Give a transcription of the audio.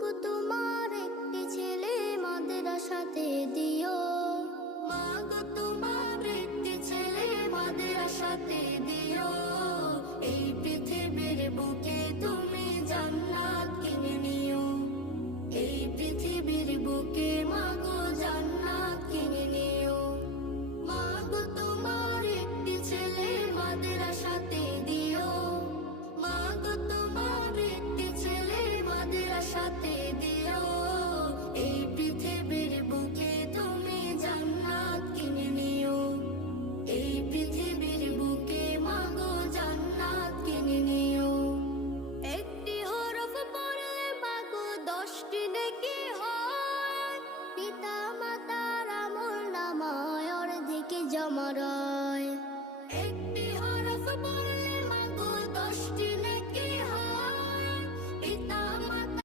মাগো তোমার একটি ছেলে মাদ্রাসাতে দিও, মাগো তোমার একটি ছেলে মাদ্রাসাতে দিও। এই পৃথিবীর বুকে তুমি জান্নাত কিনে নিও, এই পৃথিবীর বুকে মাগো জান্নাত কিনে নিও। মাগো তোমার একটি ছেলে মাদ্রাসাতে দিও, মাগো তোমার একটি ছেলে মাদ্রাসাতে দিও। এই পৃথিবীর বুকে তুমি জান্নাত কিনে নিও, এই পৃথিবীর বুকে মাগো জান্নাত কিনে নিও। একটি হরফ পড়লে মাগো 10টি নেকি হয়, পিতা মাতার আমল নামায় অর্ধেক জমা।